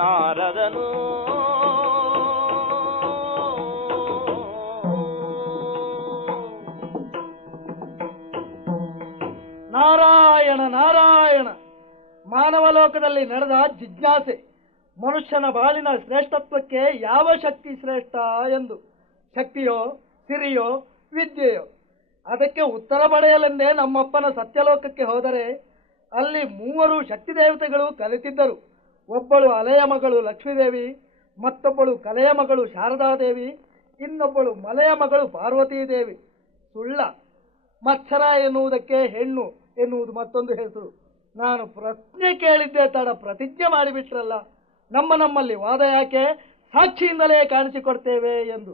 ನಾರದನು ನಾರಾಯಣ ನಾರಾಯಣ. ಮಾನವ ಲೋಕದಲ್ಲಿ ನಡೆದ ಜಿಜ್ಞಾಸೆ ಮನುಷ್ಯನ ಬಾಳಿನ ಶ್ರೇಷ್ಠತ್ವಕ್ಕೆ ಯಾವ ಶಕ್ತಿ ಶ್ರೇಷ್ಠ ಎಂದು. ಶಕ್ತಿಯೋ, ಸಿರಿಯೋ, ವಿದ್ಯೆಯೋ? ಅದಕ್ಕೆ ಉತ್ತರ ಪಡೆಯಲೆಂದೇ ನಮ್ಮಪ್ಪನ ಸತ್ಯಲೋಕಕ್ಕೆ ಹೋದರೆ ಅಲ್ಲಿ 3 ಶಕ್ತಿ ದೇವತೆಗಳು ಕಲಿತಿದ್ದರು. ಒಬ್ಬಳು ಅಲೆಯ ಮಗಳು ಲಕ್ಷ್ಮೀದೇವಿ, ಮತ್ತೊಬ್ಬಳು ಕಲೆಯ ಮಗಳು ಶಾರದಾದೇವಿ, ಇನ್ನೊಬ್ಬಳು ಮಲೆಯ ಮಗಳು ಪಾರ್ವತೀದೇವಿ. ಸುಳ್ಳ. ಮತ್ಸರ ಎನ್ನುವುದಕ್ಕೆ ಹೆಣ್ಣು ಎನ್ನುವುದು ಮತ್ತೊಂದು ಹೆಸರು. ನಾನು ಪ್ರಶ್ನೆ ಕೇಳಿದ್ದೆ ತಡ, ಪ್ರತಿಜ್ಞೆ ಮಾಡಿಬಿಟ್ರಲ್ಲ. ನಮ್ಮಲ್ಲಿ ವಾದ ಯಾಕೆ? ಸಾಕ್ಷಿಯಿಂದಲೇ ಕಾಣಿಸಿಕೊಡ್ತೇವೆ ಎಂದು.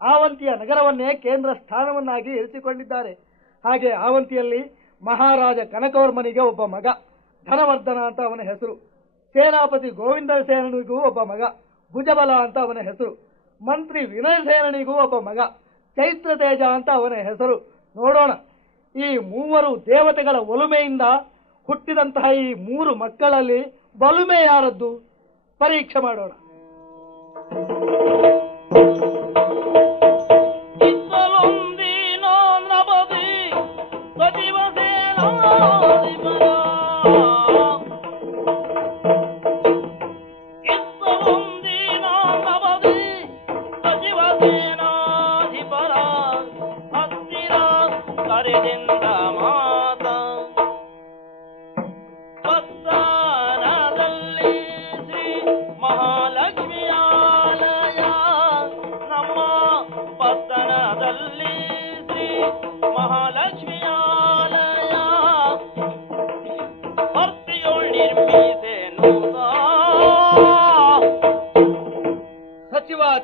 ಆವಂತಿಯ ನಗರವನ್ನೇ ಕೇಂದ್ರ ಸ್ಥಾನವನ್ನಾಗಿ ಇರಿಸಿಕೊಂಡಿದ್ದಾರೆ. ಹಾಗೆ ಆವಂತಿಯಲ್ಲಿ ಮಹಾರಾಜ ಕನಕವರ್ಮನಿಗೆ ಒಬ್ಬ ಮಗ, ಧನವರ್ಧನ ಅಂತ ಅವನ ಹೆಸರು. ಸೇನಾಪತಿ ಗೋವಿಂದ ಸೇನನಿಗೂ ಒಬ್ಬ ಮಗ, ಭುಜಬಲ ಅಂತ ಅವನ ಹೆಸರು. ಮಂತ್ರಿ ವಿನಯ ಸೇನನಿಗೂ ಒಬ್ಬ ಮಗ, ಚೈತ್ರ ತೇಜ ಅಂತ ಅವನ ಹೆಸರು. ನೋಡೋಣ, ಈ 3 ದೇವತೆಗಳ ಒಲುಮೆಯಿಂದ ಹುಟ್ಟಿದಂತಹ ಈ 3 ಮಕ್ಕಳಲ್ಲಿ ಬಲುಮೆ ಯಾರದ್ದು? ಪರೀಕ್ಷೆ ಮಾಡೋಣ.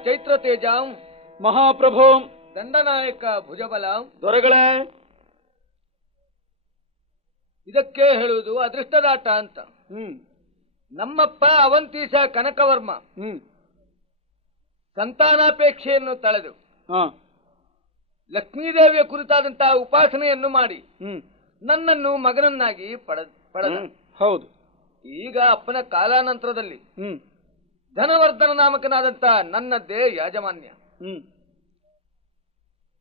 ಚೈತ್ರ ತೇಜ, ಮಹಾಪ್ರಭು, ದಂಡನಾಯಕ ಭುಜಬಲ, ದೊರೆಗಳೇ, ಇದಕ್ಕೆ ಹೇಳುವುದು ಅದೃಷ್ಟದಾಟ ಅಂತ. ನಮ್ಮಪ್ಪ ಅವಂತೀಶ ಕನಕವರ್ಮ ಸಂತಾನಾಪೇಕ್ಷೆಯನ್ನು ತಳೆದು ಲಕ್ಷ್ಮೀದೇವಿಯ ಕುರಿತಾದಂತಹ ಉಪಾಸನೆಯನ್ನು ಮಾಡಿ ನನ್ನನ್ನು ಮಗನನ್ನಾಗಿ ಪಡೆದ. ಹೌದು. ಈಗ ಅಪ್ಪನ ಕಾಲಾನಂತರದಲ್ಲಿ ಧನವರ್ಧನ ನಾಮಕನಾದಂತ ನನ್ನದ್ದೇ ಯಾಜಮಾನ್ಯ.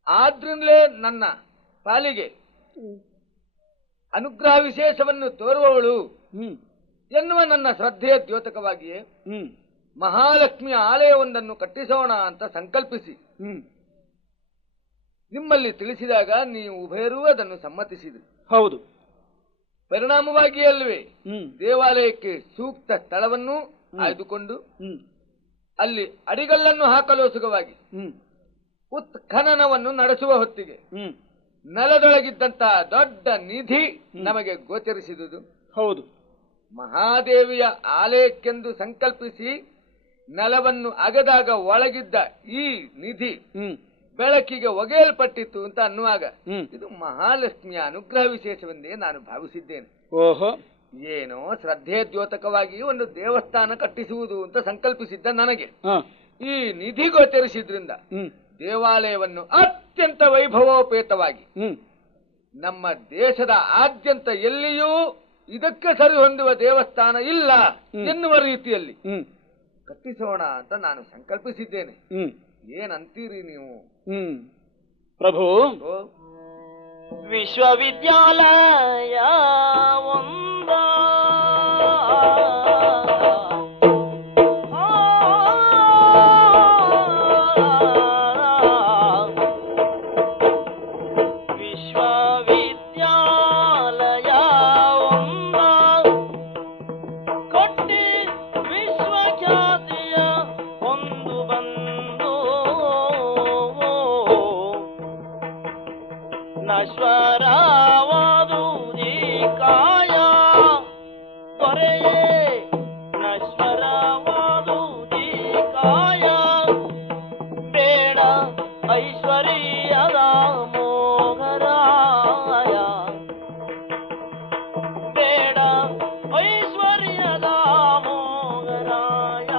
ಆದ್ರಿಂದಲೇ ನನ್ನ ಪಾಲಿಗೆ ಅನುಗ್ರಹ ವಿಶೇಷವನ್ನು ತೋರುವವಳು ಎನ್ನುವ ನನ್ನ ಶ್ರದ್ಧೆಯ ದ್ಯೋತಕವಾಗಿಯೇ ಮಹಾಲಕ್ಷ್ಮಿಯ ಆಲಯವೊಂದನ್ನು ಕಟ್ಟಿಸೋಣ ಅಂತ ಸಂಕಲ್ಪಿಸಿ ನಿಮ್ಮಲ್ಲಿ ತಿಳಿಸಿದಾಗ ನೀವು ಉಭಯರೂ ಅದನ್ನು ಸಮ್ಮತಿಸಿದ್ರಿ. ಹೌದು. ಪರಿಣಾಮವಾಗಿ ಅಲ್ವೇ ದೇವಾಲಯಕ್ಕೆ ಸೂಕ್ತ ಸ್ಥಳವನ್ನು ಆಯ್ದುಕೊಂಡು ಅಲ್ಲಿ ಅಡಿಗಲ್ಲನ್ನು ಹಾಕಲು ಸುಗವಾಗಿ ಉತ್ಖನನವನ್ನು ನಡೆಸುವ ಹೊತ್ತಿಗೆ ನೆಲದೊಳಗಿದ್ದಂತಹ ದೊಡ್ಡ ನಿಧಿ ನಮಗೆ ಗೋಚರಿಸಿದುದು. ಹೌದು. ಮಹಾದೇವಿಯ ಆಲಯಕ್ಕೆಂದು ಸಂಕಲ್ಪಿಸಿ ನೆಲವನ್ನು ಅಗದಾಗ ಒಳಗಿದ್ದ ಈ ನಿಧಿ ಬೆಳಕಿಗೆ ಒಗೆಯಲ್ಪಟ್ಟಿತ್ತು ಅಂತ ಅನ್ನುವಾಗ ಇದು ಮಹಾಲಕ್ಷ್ಮಿಯ ಅನುಗ್ರಹ ವಿಶೇಷವೆಂದೇ ನಾನು ಭಾವಿಸಿದ್ದೇನೆ. ಓಹೋ, ಏನೋ ಶ್ರದ್ಧೆ ದ್ಯೋತಕವಾಗಿ ಒಂದು ದೇವಸ್ಥಾನ ಕಟ್ಟಿಸುವುದು ಅಂತ ಸಂಕಲ್ಪಿಸಿದ್ದ ನನಗೆ ಈ ನಿಧಿ ಗೋಚರಿಸಿದ್ರಿಂದ ದೇವಾಲಯವನ್ನು ಅತ್ಯಂತ ವೈಭವೋಪೇತವಾಗಿ ನಮ್ಮ ದೇಶದ ಆದ್ಯಂತ ಎಲ್ಲಿಯೂ ಇದಕ್ಕೆ ಸರಿ ಹೊಂದುವ ದೇವಸ್ಥಾನ ಇಲ್ಲ ಎನ್ನುವ ರೀತಿಯಲ್ಲಿ ಕಟ್ಟಿಸೋಣ ಅಂತ ನಾನು ಸಂಕಲ್ಪಿಸಿದ್ದೇನೆ. ಏನಂತೀರಿ ನೀವು? ಪ್ರಭು, ವಿಶ್ವವಿದ್ಯಾಲಯ ಒಂದ ನಶ್ವರವಾದುದಿ ಕಾಯ ದೊರೆಯೇ ನಶ್ವರವಾದುದಿ ಕಾಯ ಬೇಡ ಐಶ್ವರ್ಯದ ಮೋಗರಾಯ ಬೇಡ ಐಶ್ವರ್ಯದ ಮೋಗರಾಯ.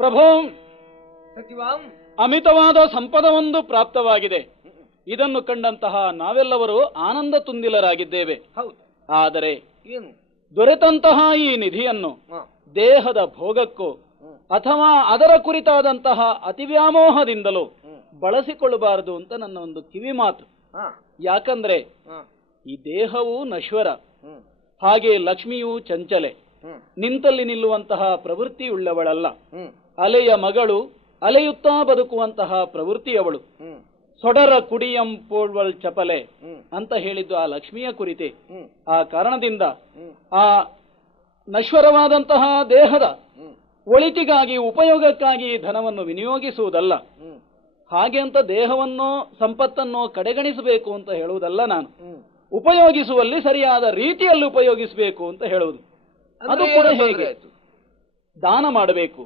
ಪ್ರಭು, ಸಚಿವಾಂ, ಅಮಿತವಾದ ಸಂಪದವೊಂದು ಪ್ರಾಪ್ತವಾಗಿದೆ. ಇದನ್ನು ಕಂಡಂತಹ ನಾವೆಲ್ಲವರು ಆನಂದ ತುಂದಿಲರಾಗಿದ್ದೇವೆ. ಆದರೆ ಏನು ದೊರೆತಂತಹ ಈ ನಿಧಿಯನ್ನು ದೇಹದ ಭೋಗಕ್ಕೂ ಅಥವಾ ಅದರ ಕುರಿತಾದಂತಹ ಅತಿವ್ಯಾಮೋಹದಿಂದಲೂ ಬಳಸಿಕೊಳ್ಳಬಾರದು ಅಂತ ನನ್ನ ಒಂದು ಕಿವಿ ಮಾತು. ಯಾಕಂದ್ರೆ ಈ ದೇಹವು ನಶ್ವರ, ಹಾಗೆ ಲಕ್ಷ್ಮಿಯೂ ಚಂಚಲೆ, ನಿಂತಲ್ಲಿ ನಿಲ್ಲುವಂತಹ ಪ್ರವೃತ್ತಿಯುಳ್ಳವಳಲ್ಲ. ಅಲೆಯ ಮಗಳು, ಅಲೆಯುತ್ತಾ ಬದುಕುವಂತಹ ಪ್ರವೃತ್ತಿಯವಳು. ಸೊಡರ ಕುಡಿಯಂ ಪೋಳ್ವಲ್ ಚಪಲೆ ಅಂತ ಹೇಳಿದ್ದು ಆ ಲಕ್ಷ್ಮಿಯ ಕುರಿತೆ. ಆ ಕಾರಣದಿಂದ ಆ ನಶ್ವರವಾದಂತಹ ದೇಹದ ಒಳಿತಿಗಾಗಿ, ಉಪಯೋಗಕ್ಕಾಗಿ ಧನವನ್ನು ವಿನಿಯೋಗಿಸುವುದಲ್ಲ. ಹಾಗೆ ಅಂತ ದೇಹವನ್ನು, ಸಂಪತ್ತನ್ನು ಕಡೆಗಣಿಸಬೇಕು ಅಂತ ಹೇಳುವುದಲ್ಲ ನಾನು. ಉಪಯೋಗಿಸುವಲ್ಲಿ ಸರಿಯಾದ ರೀತಿಯಲ್ಲಿ ಉಪಯೋಗಿಸಬೇಕು ಅಂತ ಹೇಳುವುದು. ಅದು ಕೂಡ ಹೇಗೆ? ದಾನ ಮಾಡಬೇಕು.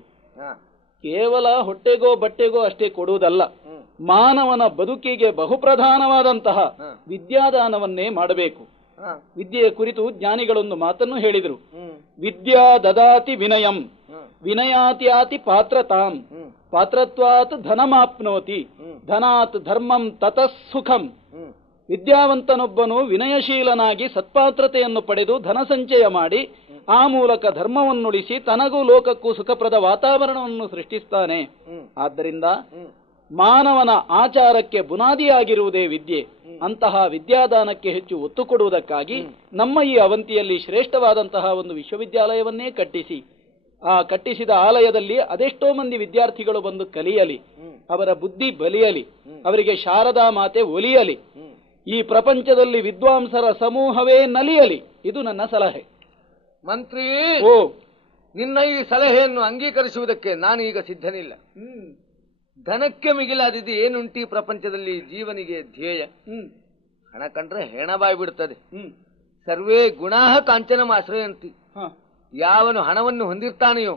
ಕೇವಲ ಹೊಟ್ಟೆಗೋ ಬಟ್ಟೆಗೋ ಅಷ್ಟೇ ಕೊಡುವುದಲ್ಲ, ಮಾನವನ ಬದುಕಿಗೆ ಬಹುಪ್ರಧಾನವಾದಂತಹ ವಿದ್ಯಾದಾನವನ್ನೇ ಮಾಡಬೇಕು. ವಿದ್ಯೆಯ ಕುರಿತು ಜ್ಞಾನಿಗಳೊಂದು ಮಾತನ್ನು ಹೇಳಿದರು. ವಿದ್ಯಾ ದದಾತಿ ವಿನಯಂ, ವಿನಯಾತ್ಯಾತಿ ಪಾತ್ರತಾಂ, ಪಾತ್ರತ್ವಾತ್ ಧನಮಾಪ್ನೋತಿ, ಧನಾತ್ ಧರ್ಮಂ ತತಃ ಸುಖಂ. ವಿದ್ಯಾವಂತನೊಬ್ಬನು ವಿನಯಶೀಲನಾಗಿ ಸತ್ಪಾತ್ರತೆಯನ್ನು ಪಡೆದು ಧನ ಸಂಚಯ ಮಾಡಿ ಆ ಮೂಲಕ ಧರ್ಮವನ್ನುಳಿಸಿ ತನಗೂ ಲೋಕಕ್ಕೂ ಸುಖಪ್ರದ ವಾತಾವರಣವನ್ನು ಸೃಷ್ಟಿಸ್ತಾನೆ. ಆದ್ದರಿಂದ ಮಾನವನ ಆಚಾರಕ್ಕೆ ಬುನಾದಿಯಾಗಿರುವುದೇ ವಿದ್ಯೆ. ಅಂತಹ ವಿದ್ಯಾದಾನಕ್ಕೆ ಹೆಚ್ಚು ಒತ್ತು ಕೊಡುವುದಕ್ಕಾಗಿ ನಮ್ಮ ಈ ಅವಂತಿಯಲ್ಲಿ ಶ್ರೇಷ್ಠವಾದಂತಹ ಒಂದು ವಿಶ್ವವಿದ್ಯಾಲಯವನ್ನೇ ಕಟ್ಟಿಸಿ, ಆ ಕಟ್ಟಿಸಿದ ಆಲಯದಲ್ಲಿ ಅದೆಷ್ಟೋ ಮಂದಿ ವಿದ್ಯಾರ್ಥಿಗಳು ಬಂದು ಕಲಿಯಲಿ, ಅವರ ಬುದ್ಧಿ ಬಲಿಯಲಿ, ಅವರಿಗೆ ಶಾರದಾ ಮಾತೆ ಒಲಿಯಲಿ, ಈ ಪ್ರಪಂಚದಲ್ಲಿ ವಿದ್ವಾಂಸರ ಸಮೂಹವೇ ನಲಿಯಲಿ. ಇದು ನನ್ನ ಸಲಹೆ. ಮಂತ್ರಿ, ನಿನ್ನ ಈ ಸಲಹೆಯನ್ನು ಅಂಗೀಕರಿಸುವುದಕ್ಕೆ ನಾನು ಈಗ ಸಿದ್ಧನಿಲ್ಲ. ಧನಕ್ಕೆ ಮಿಗಿಲಾದಿದ್ದು ಏನುಂಟಿ ಪ್ರಪಂಚದಲ್ಲಿ? ಜೀವನಿಗೆ ಧ್ಯೇಯ. ಹಣ ಕಂಡ್ರೆ ಹೆಣಬಾಯಿ ಬಿಡುತ್ತದೆ. ಸರ್ವೇ ಗುಣಾಹ ಕಾಂಚನಮಾಶ್ರಯಂತಿ. ಯಾವನು ಹಣವನ್ನು ಹೊಂದಿರ್ತಾನೆಯೋ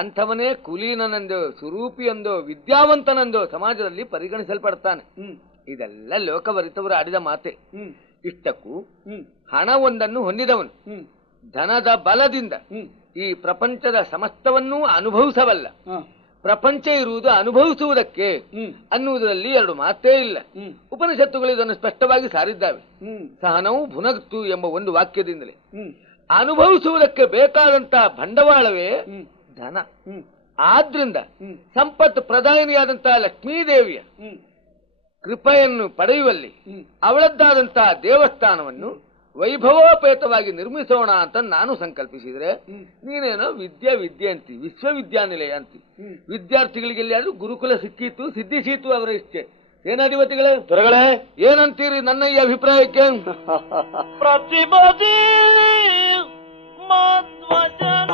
ಅಂಥವನೇ ಕುಲೀನನೆಂದೋ, ಸುರೂಪಿಯೆಂದೋ, ವಿದ್ಯಾವಂತನೆಂದೋ ಸಮಾಜದಲ್ಲಿ ಪರಿಗಣಿಸಲ್ಪಡ್ತಾನೆ. ಇದೆಲ್ಲ ಲೋಕವರಿತವರು ಆಡಿದ ಮಾತೆ. ಇಷ್ಟಕ್ಕೂ ಹಣವೊಂದನ್ನು ಹೊಂದಿದವನು ಧನದ ಬಲದಿಂದ ಈ ಪ್ರಪಂಚದ ಸಮಸ್ತವನ್ನೂ ಅನುಭವಿಸಬಲ್ಲ. ಪ್ರಪಂಚ ಇರುವುದು ಅನುಭವಿಸುವುದಕ್ಕೆ ಅನ್ನುವುದರಲ್ಲಿ ಎರಡು ಮಾತೇ ಇಲ್ಲ. ಉಪನಿಷತ್ತುಗಳು ಇದನ್ನು ಸ್ಪಷ್ಟವಾಗಿ ಸಾರಿದ್ದಾವೆ. ಸಹನವು ಭುನಕ್ತು ಎಂಬ ಒಂದು ವಾಕ್ಯದಿಂದಲೇ ಅನುಭವಿಸುವುದಕ್ಕೆ ಬೇಕಾದಂತಹ ಬಂಡವಾಳವೇ ಧನ. ಆದ್ರಿಂದ ಸಂಪತ್ ಪ್ರಧಾನಿಯಾದಂತಹ ಲಕ್ಷ್ಮೀದೇವಿಯ ಕೃಪೆಯನ್ನು ಪಡೆಯುವಲ್ಲಿ ಅವಳದ್ದಾದಂತಹ ದೇವಸ್ಥಾನವನ್ನು ವೈಭವೋಪೇತವಾಗಿ ನಿರ್ಮಿಸೋಣ ಅಂತ ನಾನು ಸಂಕಲ್ಪಿಸಿದ್ರೆ, ನೀನೇನೋ ವಿದ್ಯೆ ಅಂತಿ, ವಿಶ್ವವಿದ್ಯಾನಿಲಯ ಅಂತಿ. ವಿದ್ಯಾರ್ಥಿಗಳಿಗೆ ಎಲ್ಲಿಯಾದ್ರೂ ಗುರುಕುಲ ಸಿಕ್ಕಿತ್ತು, ಸಿದ್ಧಿಸೀತು ಅವರ ಇಚ್ಛೆ. ಸೇನಾಧಿಪತಿಗಳೇ, ದೊರೆಗಳೇ, ಏನಂತೀರಿ ನನ್ನ ಈ ಅಭಿಪ್ರಾಯಕ್ಕೆ? ಪ್ರತಿಪದಿ ಮಧ್ವಚನ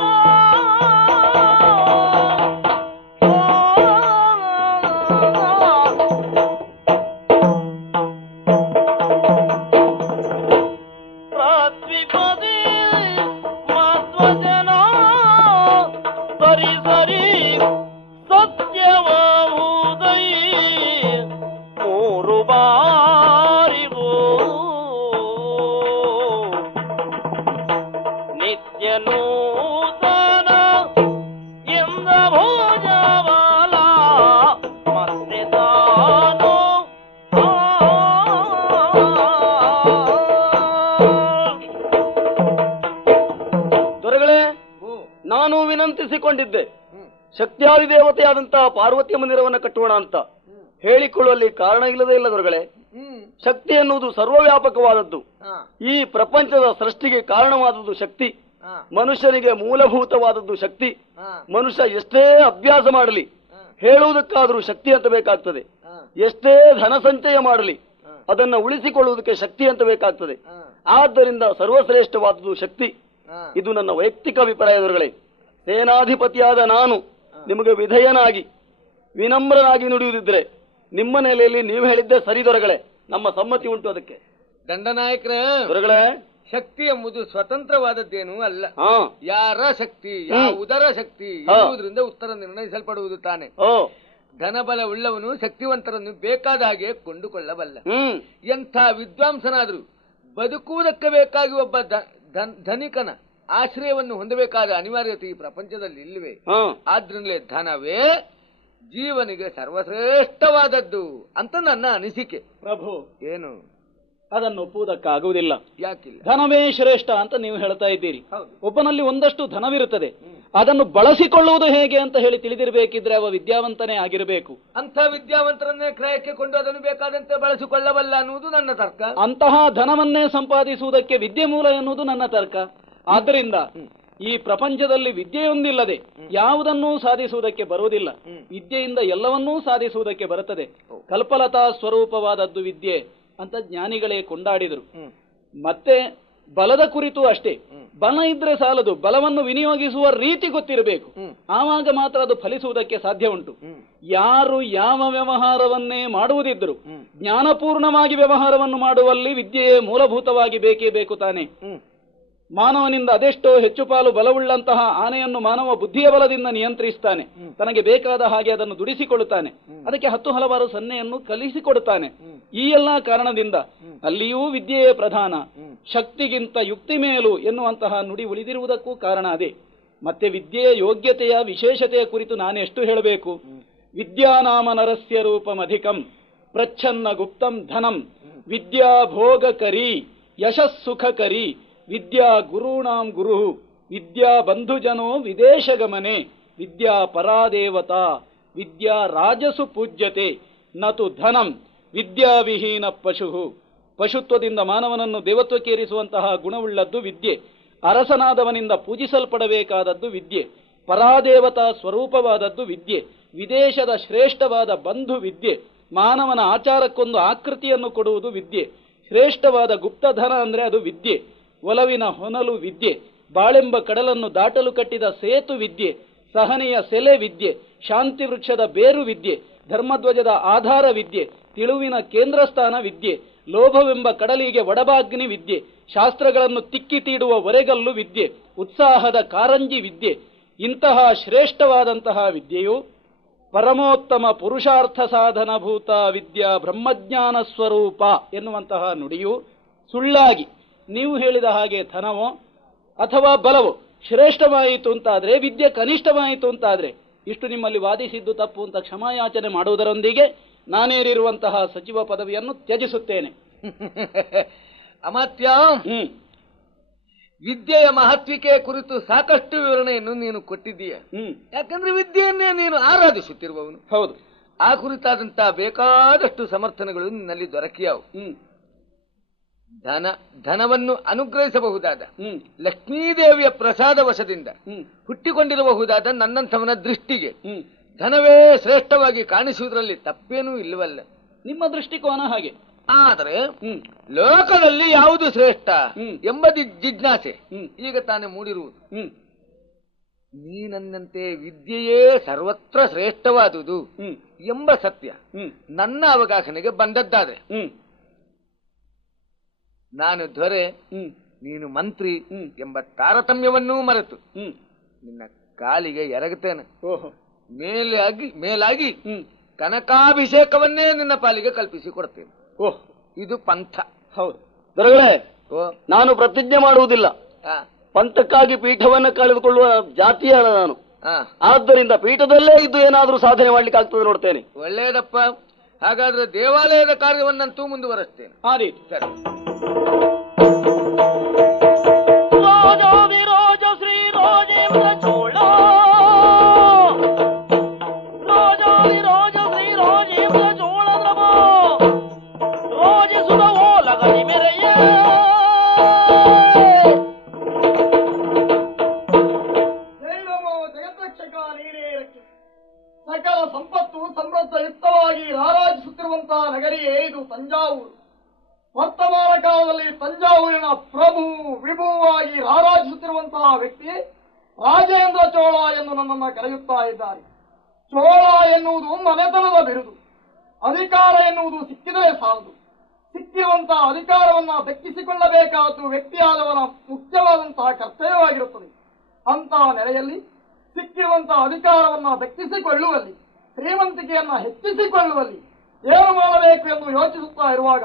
ಶಕ್ತಿಯಾದಿ ದೇವತೆಯಾದಂತಹ ಪಾರ್ವತಿಯ ಮಂದಿರವನ್ನು ಕಟ್ಟೋಣ ಅಂತ ಹೇಳಿಕೊಳ್ಳುವಲ್ಲಿ ಕಾರಣ ಇಲ್ಲದೇ ಇಲ್ಲ ದೊರೆಗಳೇ. ಶಕ್ತಿ ಎನ್ನುವುದು ಸರ್ವವ್ಯಾಪಕವಾದದ್ದು. ಈ ಪ್ರಪಂಚದ ಸೃಷ್ಟಿಗೆ ಕಾರಣವಾದದ್ದು ಶಕ್ತಿ. ಮನುಷ್ಯನಿಗೆ ಮೂಲಭೂತವಾದದ್ದು ಶಕ್ತಿ. ಮನುಷ್ಯ ಎಷ್ಟೇ ಅಭ್ಯಾಸ ಮಾಡಲಿ, ಹೇಳುವುದಕ್ಕಾದರೂ ಶಕ್ತಿ ಅಂತ ಬೇಕಾಗ್ತದೆ. ಎಷ್ಟೇ ಧನ ಸಂಚಯ ಮಾಡಲಿ, ಅದನ್ನು ಉಳಿಸಿಕೊಳ್ಳುವುದಕ್ಕೆ ಶಕ್ತಿ ಅಂತ ಬೇಕಾಗ್ತದೆ. ಆದ್ದರಿಂದ ಸರ್ವಶ್ರೇಷ್ಠವಾದದ್ದು ಶಕ್ತಿ. ಇದು ನನ್ನ ವೈಯಕ್ತಿಕ ಅಭಿಪ್ರಾಯದವர்களೇ. ಸೇನಾಧಿಪತಿಯಾದ ನಾನು ನಿಮಗೆ ವಿಧೇಯನಾಗಿ ವಿನಮ್ರನಾಗಿ ನುಡಿಯುವುದಿದ್ರೆ ನಿಮ್ಮ ನೆಲೆಯಲ್ಲಿ ನೀವು ಹೇಳಿದ್ದೆ ಸರಿ ದೊರೆಗಳೇ. ನಮ್ಮ ಸಮ್ಮತಿ ಉಂಟು ಅದಕ್ಕೆ. ದಂಡನಾಯಕರ ದೊರೆಗಳೇ, ಶಕ್ತಿ ಎಂಬುದು ಸ್ವತಂತ್ರವಾದದ್ದೇನೂ ಅಲ್ಲ. ಯಾರ ಶಕ್ತಿ, ಯಾವುದರ ಶಕ್ತಿ ಎನ್ನುವುದರಿಂದ ಉತ್ತರ ನಿರ್ಣಯಿಸಲ್ಪಡುವುದು ತಾನೆ. ಧನಬಲ ಉಳ್ಳವನು ಶಕ್ತಿವಂತರನ್ನು ಬೇಕಾದ ಹಾಗೆ ಕೊಂಡುಕೊಳ್ಳಬಲ್ಲ. ಎಂಥ ವಿದ್ವಾಂಸನಾದರೂ ಬದುಕುವುದಕ್ಕೆ ಬೇಕಾಗಿ ಒಬ್ಬ ಧನಿಕನ ಆಶ್ರಯವನ್ನು ಹೊಂದಬೇಕಾದ ಅನಿವಾರ್ಯತೆ ಈ ಪ್ರಪಂಚದಲ್ಲಿ ಇಲ್ಲವೇ? ಆದ್ರಿಂದಲೇ ಧನವೇ ಜೀವನಿಗೆ ಸರ್ವಶ್ರೇಷ್ಠವಾದದ್ದು ಅಂತ ನನ್ನ ಅನಿಸಿಕೆ. ಪ್ರಭು, ಏನು ಅದನ್ನು ಒಪ್ಪುವುದಕ್ಕಾಗುವುದಿಲ್ಲ. ಯಾಕಿಲ್ಲ? ಧನವೇ ಶ್ರೇಷ್ಠ ಅಂತ ನೀವು ಹೇಳ್ತಾ ಇದ್ದೀರಿ. ಒಬ್ಬನಲ್ಲಿ ಒಂದಷ್ಟು ಧನವಿರುತ್ತದೆ, ಅದನ್ನು ಬಳಸಿಕೊಳ್ಳುವುದು ಹೇಗೆ ಅಂತ ಹೇಳಿ ತಿಳಿದಿರಬೇಕಿದ್ರೆ ಅವ ವಿದ್ಯಾವಂತನೇ ಆಗಿರಬೇಕು. ಅಂಥ ವಿದ್ಯಾವಂತರನ್ನೇ ಕ್ರಯಕ್ಕೆ ಕೊಂಡು ಅದನ್ನು ಬೇಕಾದಂತೆ ಬಳಸಿಕೊಳ್ಳಬಲ್ಲ ಅನ್ನುವುದು ನನ್ನ ತರ್ಕ. ಅಂತಹ ಧನವನ್ನೇ ಸಂಪಾದಿಸುವುದಕ್ಕೆ ವಿದ್ಯೆ ಮೂಲ ಎನ್ನುವುದು ನನ್ನ ತರ್ಕ. ಆದ್ದರಿಂದ ಈ ಪ್ರಪಂಚದಲ್ಲಿ ವಿದ್ಯೆಯೊಂದಿಲ್ಲದೆ ಯಾವುದನ್ನೂ ಸಾಧಿಸುವುದಕ್ಕೆ ಬರುವುದಿಲ್ಲ. ವಿದ್ಯೆಯಿಂದ ಎಲ್ಲವನ್ನೂ ಸಾಧಿಸುವುದಕ್ಕೆ ಬರುತ್ತದೆ. ಕಲ್ಪಲತಾ ಸ್ವರೂಪವಾದದ್ದು ವಿದ್ಯೆ ಅಂತ ಜ್ಞಾನಿಗಳೇ ಕೊಂಡಾಡಿದರು. ಮತ್ತೆ ಬಲದ ಕುರಿತು ಅಷ್ಟೇ. ಬಲ ಇದ್ರೆ ಸಾಲದು, ಬಲವನ್ನು ವಿನಿಯೋಗಿಸುವ ರೀತಿ ಗೊತ್ತಿರಬೇಕು. ಆವಾಗ ಮಾತ್ರ ಅದು ಫಲಿಸುವುದಕ್ಕೆ ಸಾಧ್ಯ ಉಂಟು. ಯಾರು ಯಾವ ವ್ಯವಹಾರವನ್ನೇ ಮಾಡುವುದಿದ್ದರು ಜ್ಞಾನಪೂರ್ಣವಾಗಿ ವ್ಯವಹಾರವನ್ನು ಮಾಡುವಲ್ಲಿ ವಿದ್ಯೆಯೇ ಮೂಲಭೂತವಾಗಿ ಬೇಕೇ ಬೇಕು ತಾನೆ. ಮಾನವನಿಂದ ಅದೆಷ್ಟೋ ಹೆಚ್ಚು ಪಾಲು ಬಲವುಳ್ಳಂತಹ ಆನೆಯನ್ನು ಮಾನವ ಬುದ್ಧಿಯ ಬಲದಿಂದ ನಿಯಂತ್ರಿಸ್ತಾನೆ. ತನಗೆ ಬೇಕಾದ ಹಾಗೆ ಅದನ್ನು ದುಡಿಸಿಕೊಳ್ಳುತ್ತಾನೆ. ಅದಕ್ಕೆ 10 ಹಲವಾರು ಸನ್ನೆಯನ್ನು ಕಲಿಸಿಕೊಡುತ್ತಾನೆ. ಈ ಎಲ್ಲಾ ಕಾರಣದಿಂದ ಅಲ್ಲಿಯೂ ವಿದ್ಯೆಯೇ ಪ್ರಧಾನ. ಶಕ್ತಿಗಿಂತ ಯುಕ್ತಿ ಮೇಲು ಎನ್ನುವಂತಹ ನುಡಿ ಉಳಿದಿರುವುದಕ್ಕೂ ಕಾರಣ ಅದೇ. ಮತ್ತೆ ವಿದ್ಯೆಯ ಯೋಗ್ಯತೆಯ ವಿಶೇಷತೆಯ ಕುರಿತು ನಾನೆಷ್ಟು ಹೇಳಬೇಕು? ವಿದ್ಯಾನಾಮ ನರಸ್ಯ ರೂಪಮಧಿಕಂ ಪ್ರಚ್ಛನ್ನ ಗುಪ್ತಂ ಧನಂ ವಿದ್ಯಾ ಭೋಗಕರಿ ಯಶಸ್ಸುಖಕರಿ ವಿದ್ಯಾ ಗುರುಣಾಂ ಗುರು ವಿದ್ಯಾ ಬಂಧುಜನೋ ವಿದೇಶಗಮನೆ ವಿದ್ಯಾ ಪರಾದೇವತಾ ವಿದ್ಯಾ ರಾಜಸು ಪೂಜ್ಯತೆ ನತು ಧನಂ ವಿದ್ಯಾವಿಹೀನ ಪಶು. ಪಶುತ್ವದಿಂದ ಮಾನವನನ್ನು ದೇವತ್ವಕ್ಕೇರಿಸುವಂತಹ ಗುಣವುಳ್ಳದ್ದು ವಿದ್ಯೆ. ಅರಸನಾದವನಿಂದ ಪೂಜಿಸಲ್ಪಡಬೇಕಾದದ್ದು ವಿದ್ಯೆ. ಪರಾದೇವತಾ ಸ್ವರೂಪವಾದದ್ದು ವಿದ್ಯೆ. ವಿದೇಶದ ಶ್ರೇಷ್ಠವಾದ ಬಂಧು ವಿದ್ಯೆ. ಮಾನವನ ಆಚಾರಕ್ಕೊಂದು ಆಕೃತಿಯನ್ನು ಕೊಡುವುದು ವಿದ್ಯೆ. ಶ್ರೇಷ್ಠವಾದ ಗುಪ್ತಧನ ಅಂದ್ರೆ ಅದು ವಿದ್ಯೆ. ಒಲವಿನ ಹೊನಲು ವಿದ್ಯೆ. ಬಾಳೆಂಬ ಕಡಲನ್ನು ದಾಟಲು ಕಟ್ಟಿದ ಸೇತು ವಿದ್ಯೆ. ಸಹನೆಯ ಸೆಲೆ ವಿದ್ಯೆ. ಶಾಂತಿ ವೃಕ್ಷದ ಬೇರು ವಿದ್ಯೆ. ಧರ್ಮಧ್ವಜದ ಆಧಾರ ವಿದ್ಯೆ. ತಿಳುವಿನ ಕೇಂದ್ರಸ್ಥಾನ ವಿದ್ಯೆ. ಲೋಭವೆಂಬ ಕಡಲಿಗೆ ಒಡಬಾಗ್ನಿ ವಿದ್ಯೆ. ಶಾಸ್ತ್ರಗಳನ್ನು ತಿಕ್ಕಿ ತೀಡುವ ಒರೆಗಲ್ಲು ವಿದ್ಯೆ. ಉತ್ಸಾಹದ ಕಾರಂಜಿ ವಿದ್ಯೆ. ಇಂತಹ ಶ್ರೇಷ್ಠವಾದಂತಹ ವಿದ್ಯೆಯು ಪರಮೋತ್ತಮ ಪುರುಷಾರ್ಥ ಸಾಧನಭೂತ ವಿದ್ಯಾ ಬ್ರಹ್ಮಜ್ಞಾನ ಸ್ವರೂಪ ಎನ್ನುವಂತಹ ನುಡಿಯು ಸುಳ್ಳಾಗಿ ನೀವು ಹೇಳಿದ ಹಾಗೆ ಧನವೋ ಅಥವಾ ಬಲವೋ ಶ್ರೇಷ್ಠವಾಯಿತು ಅಂತಾದ್ರೆ, ವಿದ್ಯೆ ಕನಿಷ್ಠವಾಯಿತು ಅಂತಾದ್ರೆ, ಇಷ್ಟು ನಿಮ್ಮಲ್ಲಿ ವಾದಿಸಿದ್ದು ತಪ್ಪು ಅಂತ ಕ್ಷಮಾಯಾಚನೆ ಮಾಡುವುದರೊಂದಿಗೆ ನಾನೇರಿರುವಂತಹ ಸಚಿವ ಪದವಿಯನ್ನು ತ್ಯಜಿಸುತ್ತೇನೆ. ಅಮಾತ್ಯ, ವಿದ್ಯೆಯ ಮಹತ್ವಿಕೆ ಕುರಿತು ಸಾಕಷ್ಟು ವಿವರಣೆಯನ್ನು ನೀನು ಕೊಟ್ಟಿದ್ದೀಯ. ಯಾಕಂದ್ರೆ ವಿದ್ಯೆಯನ್ನೇ ನೀನು ಆರಾಧಿಸುತ್ತಿರುವವನು. ಹೌದು. ಆ ಕುರಿತಾದಂತಹ ಬೇಕಾದಷ್ಟು ಸಮರ್ಥನೆಗಳು ನಿನ್ನಲ್ಲಿ ದೊರಕಿಯಾವು. ಧನವನ್ನು ಅನುಗ್ರಹಿಸಬಹುದಾದ ಲಕ್ಷ್ಮೀದೇವಿಯ ಪ್ರಸಾದ ವಶದಿಂದ ಹುಟ್ಟಿಕೊಂಡಿರಬಹುದಾದ ನನ್ನಂಥವನ ದೃಷ್ಟಿಗೆ ಧನವೇ ಶ್ರೇಷ್ಠವಾಗಿ ಕಾಣಿಸುವುದರಲ್ಲಿ ತಪ್ಪೇನೂ ಇಲ್ಲವಲ್ಲ. ನಿಮ್ಮ ದೃಷ್ಟಿಕೋನ ಹಾಗೆ. ಆದರೆ ಲೋಕದಲ್ಲಿ ಯಾವುದು ಶ್ರೇಷ್ಠ ಎಂಬ ಜಿಜ್ಞಾಸೆ ಈಗ ತಾನೇ ಮೂಡಿರುವುದು. ನೀನನ್ನಂತೆ ವಿದ್ಯೆಯೇ ಸರ್ವತ್ರ ಶ್ರೇಷ್ಠವಾದುದು ಎಂಬ ಸತ್ಯ ನನ್ನ ಅವಗಾಹನೆಗೆ ಬಂದದ್ದಾದ್ರೆ, ನಾನು ದೊರೆ ನೀನು ಮಂತ್ರಿ ಎಂಬ ತಾರತಮ್ಯವನ್ನೂ ಮರೆತು ನಿನ್ನ ಕಾಲಿಗೆ ಎರಗುತ್ತೇನೆ. ಮೇಲಾಗಿ ಕನಕಾಭಿಷೇಕವನ್ನೇ ನಿನ್ನ ಪಾಲಿಗೆ ಕಲ್ಪಿಸಿ ಕೊಡ್ತೇನೆ. ಇದು ಪಂಥ. ಹೌದು ದೊರೆಗಳೇ, ನಾನು ಪ್ರತಿಜ್ಞೆ ಮಾಡುವುದಿಲ್ಲ. ಪಂಥಕ್ಕಾಗಿ ಪೀಠವನ್ನು ಕಳೆದುಕೊಳ್ಳುವ ಜಾತಿಯಾದ ನಾನು. ಆದ್ದರಿಂದ ಪೀಠದಲ್ಲೇ ಇದ್ದು ಏನಾದರೂ ಸಾಧನೆ ಮಾಡ್ಲಿಕ್ಕೆ ಆಗ್ತದೆ ನೋಡ್ತೇನೆ. ಒಳ್ಳೆಯದಪ್ಪ. ಹಾಗಾದ್ರೆ ದೇವಾಲಯದ ಕಾರ್ಯವನ್ನಂತೂ ಮುಂದುವರೆಸ್ತೇನೆ. ಆ ರೀತಿ ಸರಿ. ರಾಜ ವಿರಾಜ ಶ್ರೀ ರಾಜೇಂದ್ರ ಚೋಳ ಸಂಪತ್ತು ಸಮೃದ್ಧಯುಕ್ತವಾಗಿ ರಾರಾಜಿಸುತ್ತಿರುವಂತಹ ನಗರಿಯೇ ಇದು ತಂಜಾವೂರು. ವರ್ತಮಾನ ಕಾಲದಲ್ಲಿ ತಂಜಾವೂರಿನ ಪ್ರಭು ವಿಭುವಾಗಿ ರಾರಾಜಿಸುತ್ತಿರುವಂತಹ ವ್ಯಕ್ತಿ ರಾಜೇಂದ್ರ ಚೋಳ ಎಂದು ನನ್ನನ್ನು ಕರೆಯುತ್ತಾ ಇದ್ದಾರೆ. ಚೋಳ ಎನ್ನುವುದು ಮನೆತನದ ಬಿರುದು. ಅಧಿಕಾರ ಎನ್ನುವುದು ಸಿಕ್ಕಿದರೆ ಸಾಲದು. ಸಿಕ್ಕಿರುವಂತಹ ಅಧಿಕಾರವನ್ನ ದಕ್ಕಿಸಿಕೊಳ್ಳಬೇಕಾದ್ದು ವ್ಯಕ್ತಿಯಾದವನ ಮುಖ್ಯವಾದಂತಹ ಕರ್ತವ್ಯವಾಗಿರುತ್ತದೆ. ಅಂತಹ ನೆಲೆಯಲ್ಲಿ ಸಿಕ್ಕಿರುವಂತಹ ಅಧಿಕಾರವನ್ನ ದಕ್ಕಿಸಿಕೊಳ್ಳುವಲ್ಲಿ, ಶ್ರೀಮಂತಿಕೆಯನ್ನ ಹೆಚ್ಚಿಸಿಕೊಳ್ಳುವಲ್ಲಿ ಏನು ಮಾಡಬೇಕು ಎಂದು ಯೋಚಿಸುತ್ತಾ ಇರುವಾಗ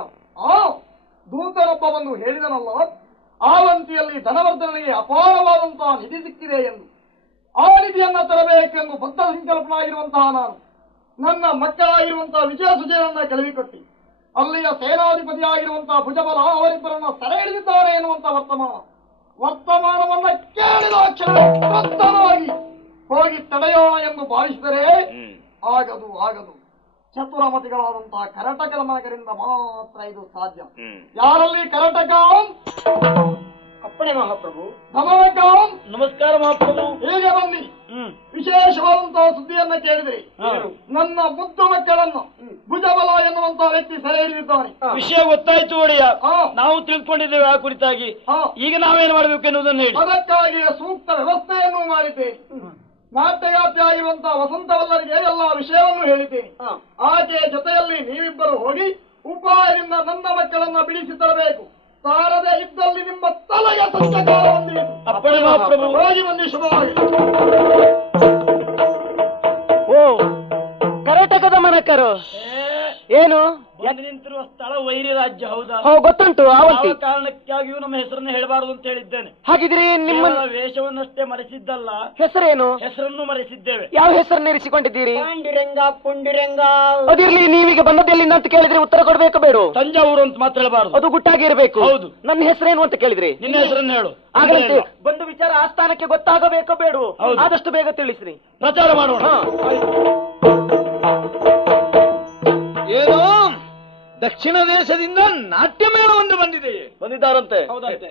ದೂತನೊಬ್ಬ ಬಂದು ಹೇಳಿದನಲ್ಲ, ಆವಂತಿಯಲ್ಲಿ ಧನವರ್ಧನೆಗೆ ಅಪಾರವಾದಂತಹ ನಿಧಿ ಸಿಕ್ಕಿದೆ ಎಂದು. ಆ ನಿಧಿಯನ್ನ ತರಬೇಕೆಂದು ಬದ್ಧ ಸಂಕಲ್ಪನಾಗಿರುವಂತಹ ನಾನು ನನ್ನ ಮಕ್ಕಳಾಗಿರುವಂತಹ ವಿಜಯ ಸುಜಯರನ್ನ ಕಳುಹಿಕೊಟ್ಟಿ ಅಲ್ಲಿಯ ಸೇನಾಧಿಪತಿಯಾಗಿರುವಂತಹ ಭುಜಬಲ ಅವರಿಬ್ಬರನ್ನ ಸೆರೆ ಹಿಡಿದಿದ್ದಾರೆ ಎನ್ನುವಂತ ವರ್ತಮಾನವನ್ನ ಕೇಳಿದ ಕ್ಷಣವಾಗಿ ಹೋಗಿ ತಡೆಯೋಣ ಎಂದು ಭಾವಿಸಿದರೆ ಆಗದು. ಚತುರಮತಿಗಳಾದಂತಹ ಕರಟಕದ ಮನಕರಿಂದ ಮಾತ್ರ ಇದು ಸಾಧ್ಯ. ಯಾರಲ್ಲಿ ಕರಟಕ? ಅಪ್ಪಣೆ ಮಹಾಪ್ರಭು. ಗಮನಕ? ನಮಸ್ಕಾರ ಮಹಾಪ್ರಭು. ಹೀಗೆ ಬನ್ನಿ. ವಿಶೇಷವಾದಂತಹ ಸುದ್ದಿಯನ್ನ ಕೇಳಿದ್ರಿ. ನನ್ನ ಮುದ್ದು ಮಕ್ಕಳನ್ನು ಭುಜಬಲ ಎನ್ನುವಂತಹ ವ್ಯಕ್ತಿ ಸೆರೆ ಹಿಡಿದಿದ್ದಾನೆ. ವಿಷಯ ಗೊತ್ತಾಯ್ತು ಒಡೆಯ, ನಾವು ತಿಳ್ಕೊಂಡಿದ್ದೇವೆ ಆ ಕುರಿತಾಗಿ. ಈಗ ನಾವೇನು ಮಾಡಬೇಕು ಎನ್ನುವುದನ್ನು ಹೇಳಿ. ಅದಕ್ಕಾಗಿ ಸೂಕ್ತ ವ್ಯವಸ್ಥೆಯನ್ನು ಮಾಡಿದ್ದೇನೆ. ನಾಟ್ಯಗಾತಿ ಆಗಿರುವಂತಹ ವಸಂತವಲ್ಲರಿಗೆ ಎಲ್ಲ ವಿಷಯವನ್ನು ಹೇಳಿದ್ದೇನೆ. ಆಕೆಯ ಜೊತೆಯಲ್ಲಿ ನೀವಿಬ್ಬರು ಹೋಗಿ ಉಪಾಯದಿಂದ ನನ್ನ ಮಕ್ಕಳನ್ನ ಬಿಡಿಸಿ ತರಬೇಕು. ತಾರದೆ ಇದ್ದಲ್ಲಿ ನಿಮ್ಮ ತಲೆಯ ಸಂಚಕಾರ ಹೊಂದಿತು. ಅಪ್ಪಣೆ ಮಹಾಪ್ರಭು. ಹೋಗಿ ಬನ್ನಿ, ಶುಭವಾಗಿ. ಓ ಕರ್ನಾಟಕದ ಮನಕರು ಏನು ಬಂದು ನಿಂತಿರುವ ಸ್ಥಳ ವೈರಿ ರಾಜ್ಯ ಹೌದಾ? ಗೊತ್ತುಂಟು. ಯಾವ ಕಾರಣಕ್ಕಾಗಿಯೂ ನಮ್ಮ ಹೆಸರನ್ನು ಹೇಳಬಾರದು ಅಂತ ಹೇಳಿದ್ದೇನೆ. ಹಾಗಿದ್ರೆ ನಿಮ್ಮ ವೇಷವನ್ನಷ್ಟೇ ಮರೆಸಿದ್ದಲ್ಲ, ಹೆಸರೇನು? ಹೆಸರನ್ನು ಮರೆಸಿದ್ದೇವೆ. ಯಾವ ಹೆಸರನ್ನು ಇರಿಸಿಕೊಂಡಿದ್ದೀರಿ? ಪುಂಡಿರಂಗ. ಅದಿರ್ಲಿ, ನೀವೀಗ ಬಂದದ್ದೆಲ್ಲಿಂದ ಅಂತ ಕೇಳಿದ್ರೆ ಉತ್ತರ ಕೊಡಬೇಕು ಬೇಡ? ತಂಜಾವೂರು ಅಂತ ಮಾತ್ರ ಹೇಳಬಾರದು, ಅದು ಗುಟ್ಟಾಗಿ ಇರಬೇಕು. ಹೌದು. ನನ್ನ ಹೆಸರೇನು ಅಂತ ಕೇಳಿದ್ರಿ? ನಿನ್ನ ಹೆಸರನ್ನು ಹೇಳು. ಆಗಂತೆ ಬಂದು ವಿಚಾರ ಆಸ್ಥಾನಕ್ಕೆ ಗೊತ್ತಾಗಬೇಕೋ ಬೇಡ? ಆದಷ್ಟು ಬೇಗ ತಿಳಿಸ್ರಿ, ಪ್ರಚಾರ ಮಾಡೋಣ. ಏನು ದಕ್ಷಿಣ ದೇಶದಿಂದ ನಾಟ್ಯ ಮೇಳವೊಂದು ಬಂದಿದ್ದಾರಂತೆ. ಹೌದಂತೆ.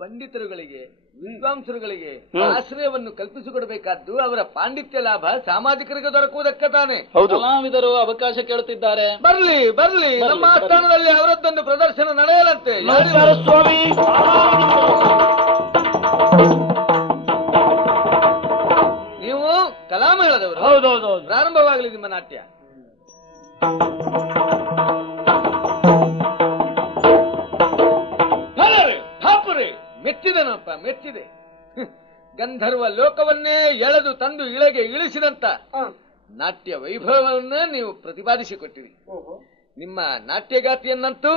ಪಂಡಿತರುಗಳಿಗೆ, ವಿದ್ವಾಂಸರುಗಳಿಗೆ ಆಶ್ರಯವನ್ನು ಕಲ್ಪಿಸಿಕೊಡಬೇಕಾದ್ದು ಅವರ ಪಾಂಡಿತ್ಯ ಲಾಭ ಸಾಮಾಜಿಕರಿಗೆ ದೊರಕುವುದಕ್ಕೆ ತಾನೆ. ಕಲಾವಿದರು ಅವಕಾಶ ಕೇಳುತ್ತಿದ್ದಾರೆ. ಬರ್ಲಿ ನಮ್ಮ ಆಸ್ಥಾನದಲ್ಲಿ ಅವರದ್ದೊಂದು ಪ್ರದರ್ಶನ ನಡೆಯಲಂತೆ. ಸ್ವಾಮಿ. ನೀವು ಕಲಾಮೇಳದವರು? ಹೌದೌದು. ಪ್ರಾರಂಭವಾಗಲಿ ನಿಮ್ಮ ನಾಟ್ಯ. ಮೆಚ್ಚಿದನಪ್ಪ, ಮೆಚ್ಚಿದೆ. ಗಂಧರ್ವ ಲೋಕವನ್ನೇ ಎಳೆದು ತಂದು ಇಳೆಗೆ ಇಳಿಸಿದಂತ ನಾಟ್ಯ ವೈಭವವನ್ನ ನೀವು ಪ್ರತಿಪಾದಿಸಿಕೊಟ್ಟಿರಿ. ನಿಮ್ಮ ನಾಟ್ಯಗಾತಿಯನ್ನಂತೂ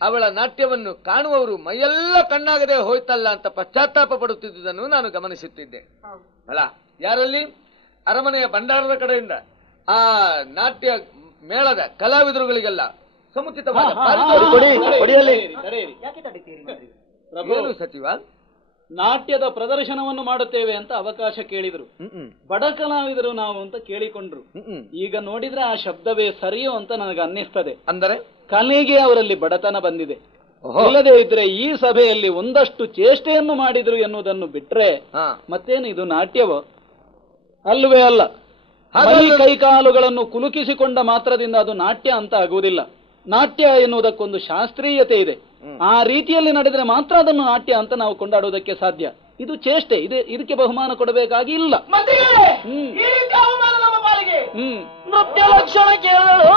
ಅವಳ ನಾಟ್ಯವನ್ನು ಕಾಣುವವರು ಮೈಯೆಲ್ಲ ಕಣ್ಣಾಗದೆ ಹೋಯ್ತಲ್ಲ ಅಂತ ಪಶ್ಚಾತ್ತಾಪ ಪಡುತ್ತಿದ್ದುದನ್ನು ನಾನು ಗಮನಿಸುತ್ತಿದ್ದೆ. ಅಲ್ಲ, ಯಾರಲ್ಲಿ? ಅರಮನೆಯ ಭಂಡಾರದ ಕಡೆಯಿಂದ ಆ ನಾಟ್ಯ ಮೇಳದ ಕಲಾವಿದರುಗಳಿಗೆಲ್ಲ ಸಮುಚಿತವಾದ ಏನು ಸಚಿವ ನಾಟ್ಯದ ಪ್ರದರ್ಶನವನ್ನು ಮಾಡುತ್ತೇವೆ ಅಂತ ಅವಕಾಶ ಕೇಳಿದ್ರು. ಬಡ ಕಲಾವಿದರು ನಾವು ಅಂತ ಕೇಳಿಕೊಂಡ್ರು. ಈಗ ನೋಡಿದ್ರೆ ಆ ಶಬ್ದವೇ ಸರಿಯೋ ಅಂತ ನನಗೆ ಅನ್ನಿಸ್ತದೆ. ಅಂದರೆ ಕಲೆಗೆ ಅವರಲ್ಲಿ ಬಡತನ ಬಂದಿದೆ. ಇಲ್ಲದೆ ಇದ್ರೆ ಈ ಸಭೆಯಲ್ಲಿ ಒಂದಷ್ಟು ಚೇಷ್ಟೆಯನ್ನು ಮಾಡಿದ್ರು ಎನ್ನುವುದನ್ನು ಬಿಟ್ರೆ ಮತ್ತೇನು ಇದು ನಾಟ್ಯವೋ? ಅಲ್ವೇ ಅಲ್ಲ. ಕೈಕಾಲುಗಳನ್ನು ಕುಲುಕಿಸಿಕೊಂಡ ಮಾತ್ರದಿಂದ ಅದು ನಾಟ್ಯ ಅಂತ ಆಗುವುದಿಲ್ಲ. ನಾಟ್ಯ ಎನ್ನುವುದಕ್ಕೊಂದು ಶಾಸ್ತ್ರೀಯತೆ ಇದೆ. ಆ ರೀತಿಯಲ್ಲಿ ನಡೆದರೆ ಮಾತ್ರ ಅದನ್ನು ನಾಟ್ಯ ಅಂತ ನಾವು ಕೊಂಡಾಡುವುದಕ್ಕೆ ಸಾಧ್ಯ. ಇದು ಚೇಷ್ಟೆ, ಇದಕ್ಕೆ ಬಹುಮಾನ ಕೊಡಬೇಕಾಗಿ ಇಲ್ಲ. ನೃತ್ಯ ಲಕ್ಷಣ ಕೇಳಲು,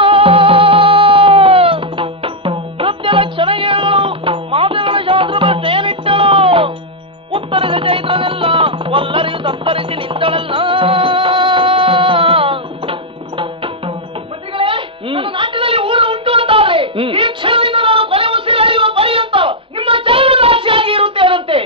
ನೃತ್ಯ ಲಕ್ಷಣ ಕೇಳಲು ಮಾತುಗಳ ಶಾಸ್ತ್ರ ಬರ್ತೇನಿಟ್ಟಳು. ಉತ್ತರಿಸಿ ಚೈತ್ರನೆಲ್ಲ ಒಲ್ಲರಿಯು ತತ್ತರಿಸಿ ನಿಂತಳಲ್ಲ. ನಾಟ್ಯದಲ್ಲಿ ಊರು ಉಂಟು ಅಂತಾರೆ. ಈ ಕ್ಷಣದಿಂದ ನಾನು ಕೊನೆ ಉಸಿರು ಎಳೆಯುವ ಪರ್ಯಂತ ನಿಮ್ಮ ಜೀವನರಾಶಿಯಾಗಿ ಇರುತ್ತೇನಂತೆ.